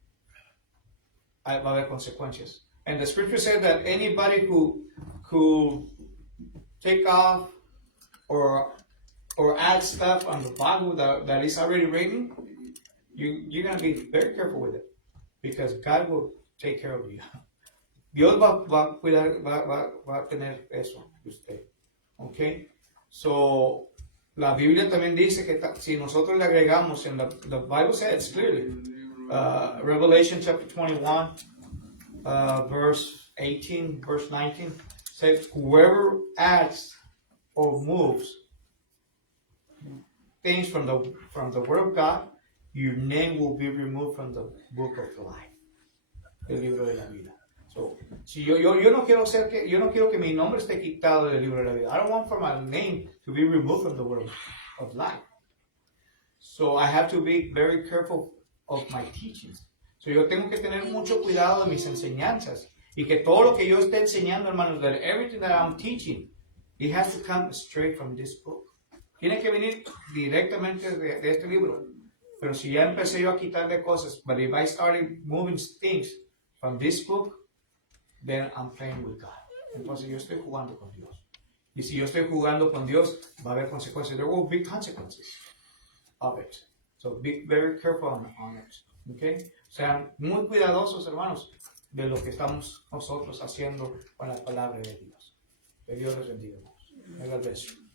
va a haber consecuencias. And the scripture said that anybody who take off or add stuff on the Bible that is already written, you're going to be very careful with it, because God will take care of you. Dios va a cuidar, va a tener eso de usted. Okay? So, la Biblia también dice que si nosotros le agregamos, and the Bible says clearly, Revelation chapter 21, verse 18, verse 19, says, whoever adds or moves things from the Word of God, your name will be removed from the book of life, el libro de la vida. So, si yo no quiero que mi nombre esté quitado del libro de la vida. I don't want for my name to be removed from the Word of life. So I have to be very careful of my teachings. So yo tengo que tener mucho cuidado de mis enseñanzas, y que todo lo que yo esté enseñando, hermanos, that everything that I'm teaching, it has to come straight from this book. Tiene que venir directamente de este libro. Pero si ya empecé yo a quitarle cosas, but if I started moving things from this book, then I'm playing with God. Entonces yo estoy jugando con Dios. Y si yo estoy jugando con Dios, va a haber consecuencias. There will be consequences of it. So be very careful on it. Okay? Sean muy cuidadosos, hermanos, de lo que estamos nosotros haciendo con la palabra de Dios. Que Dios les bendiga. May God bless you.